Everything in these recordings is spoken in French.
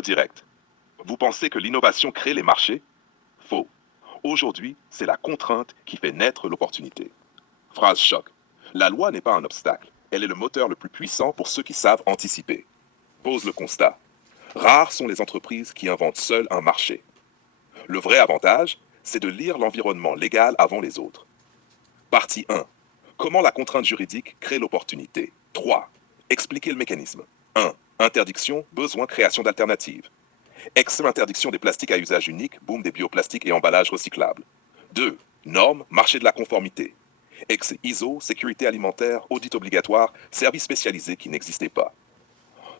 Direct. Vous pensez que l'innovation crée les marchés? Faux. Aujourd'hui, c'est la contrainte qui fait naître l'opportunité. Phrase choc. La loi n'est pas un obstacle. Elle est le moteur le plus puissant pour ceux qui savent anticiper. Pose le constat. Rares sont les entreprises qui inventent seules un marché. Le vrai avantage, c'est de lire l'environnement légal avant les autres. Partie 1. Comment la contrainte juridique crée l'opportunité. 3. Expliquer le mécanisme. 1. Interdiction, besoin, création d'alternatives. Interdiction des plastiques à usage unique, boom des bioplastiques et emballages recyclables. 2. Normes, marché de la conformité. ISO, sécurité alimentaire, audit obligatoire, services spécialisés qui n'existaient pas.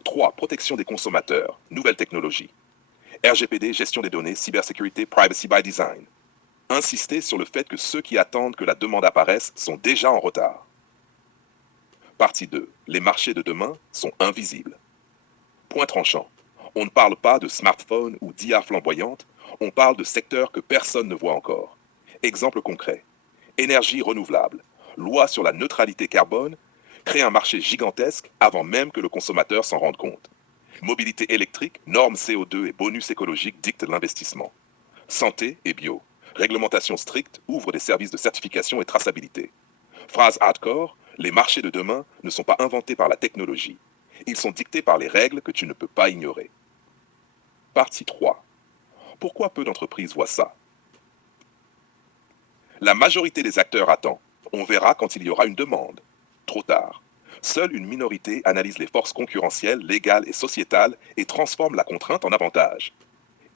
3. Protection des consommateurs, nouvelles technologies. RGPD, gestion des données, cybersécurité, privacy by design. Insister sur le fait que ceux qui attendent que la demande apparaisse sont déjà en retard. Partie 2. Les marchés de demain sont invisibles. Point tranchant. On ne parle pas de smartphone ou d'IA flamboyante, on parle de secteurs que personne ne voit encore. Exemple concret. Énergie renouvelable. Loi sur la neutralité carbone crée un marché gigantesque avant même que le consommateur s'en rende compte. Mobilité électrique, normes CO2 et bonus écologiques dictent l'investissement. Santé et bio. Réglementation stricte ouvre des services de certification et traçabilité. Phrase hardcore, les marchés de demain ne sont pas inventés par la technologie. Ils sont dictés par les règles que tu ne peux pas ignorer. Partie 3. Pourquoi peu d'entreprises voient ça? La majorité des acteurs attend. On verra quand il y aura une demande. Trop tard. Seule une minorité analyse les forces concurrentielles, légales et sociétales et transforme la contrainte en avantage.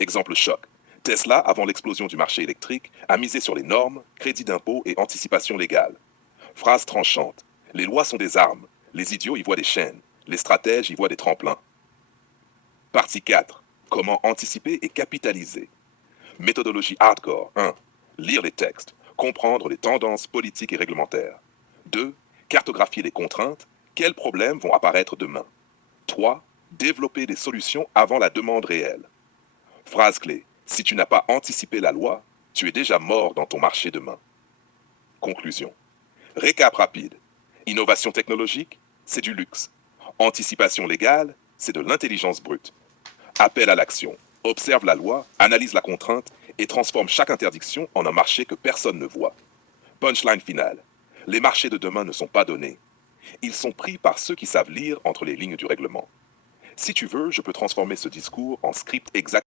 Exemple choc. Tesla, avant l'explosion du marché électrique, a misé sur les normes, crédit d'impôt et anticipation légale. Phrase tranchante. Les lois sont des armes. Les idiots y voient des chaînes. Les stratèges y voient des tremplins. Partie 4. Comment anticiper et capitaliser. Méthodologie hardcore. 1. Lire les textes. Comprendre les tendances politiques et réglementaires. 2. Cartographier les contraintes. Quels problèmes vont apparaître demain? 3. Développer des solutions avant la demande réelle. Phrase clé. Si tu n'as pas anticipé la loi, tu es déjà mort dans ton marché demain. Conclusion. Récap rapide. Innovation technologique, c'est du luxe. Anticipation légale, c'est de l'intelligence brute. Appel à l'action. Observe la loi, analyse la contrainte et transforme chaque interdiction en un marché que personne ne voit. Punchline finale. Les marchés de demain ne sont pas donnés. Ils sont pris par ceux qui savent lire entre les lignes du règlement. Si tu veux, je peux transformer ce discours en script exact.